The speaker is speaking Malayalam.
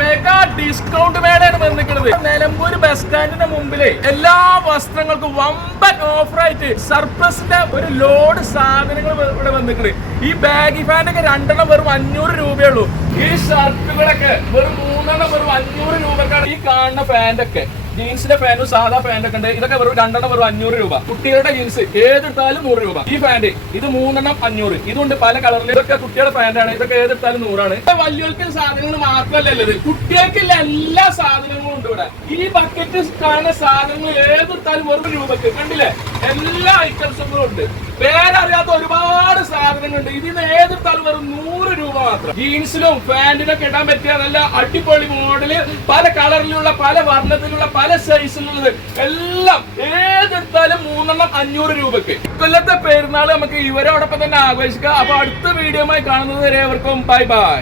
മെഗാ ഡിസ്കൗണ്ട് മേളയാണ് വന്നിരിക്കുന്നത്. നിലമ്പൂർ ബസ് സ്റ്റാൻഡിന്റെ മുമ്പില് എല്ലാ വസ്ത്രങ്ങൾക്കും വമ്പൻ ഓഫറായിട്ട് സർപ്ലസിന്റെ ഒരു ലോഡ് സാധനങ്ങൾ ഇവിടെ വന്നിട്ടുണ്ട്. ഈ ബാഗി ഫാൻ്റെ ഒക്കെ 2 വെറും 500 രൂപയുള്ളൂ. ഈ ഷർട്ടുകളൊക്കെ വെറും 3 വെറും 500 രൂപക്കാണ്. ഈ കാണുന്ന ഫാൻ്റൊക്കെ ജീൻസിന്റെ ഫാനും സാധാ ഫാൻ്റൊക്കെ ഉണ്ട്. ഇതൊക്കെ വെറും 2 വെറും 500 രൂപ. കുട്ടികളുടെ ജീൻസ് ഏതെടുത്താലും 100 രൂപ. ഈ ഫാന്റ് ഇത് 3 500. ഇതുണ്ട് പല കളറിൽ. ഇതൊക്കെ കുട്ടികളുടെ ഫാൻ്റാണ്. ഇതൊക്കെ ഏതെടുത്താലും 100 ആണ്. വലിയവർക്ക് സാധനങ്ങൾ മാത്രമല്ല, കുട്ടികൾക്കുള്ള എല്ലാ സാധനങ്ങളും ഉണ്ട് ഇവിടെ. ഈ ബക്കറ്റ് കാണുന്ന സാധനങ്ങൾ ഏതെടുത്താലും 1 രൂപക്ക്. കണ്ടില്ലേ, എല്ലാ ഐറ്റംസും ഉണ്ട്. പേരറിയാത്ത ഒരുപാട് സാധനങ്ങളുണ്ട്. ഇതിന് ഏതെടുത്താലും വെറും 100 രൂപ മാത്രം. ജീൻസിലും ഫാന്റിനൊക്കെ ഇടാൻ പറ്റിയ നല്ല അടിപൊളി മോഡല്, പല കളറിലുള്ള, പല വർണ്ണത്തിലുള്ള, പല സൈസിലുള്ളത് എല്ലാം ഏതെടുത്താലും 3 500 രൂപക്ക്. കൊല്ലത്തെ പെരുന്നാൾ നമുക്ക് ഇവരോടൊപ്പം തന്നെ ആഘോഷിക്കാം. അപ്പൊ അടുത്ത വീഡിയോയുമായി കാണുന്നത് വരെ അവർക്കും ബൈ ബൈ.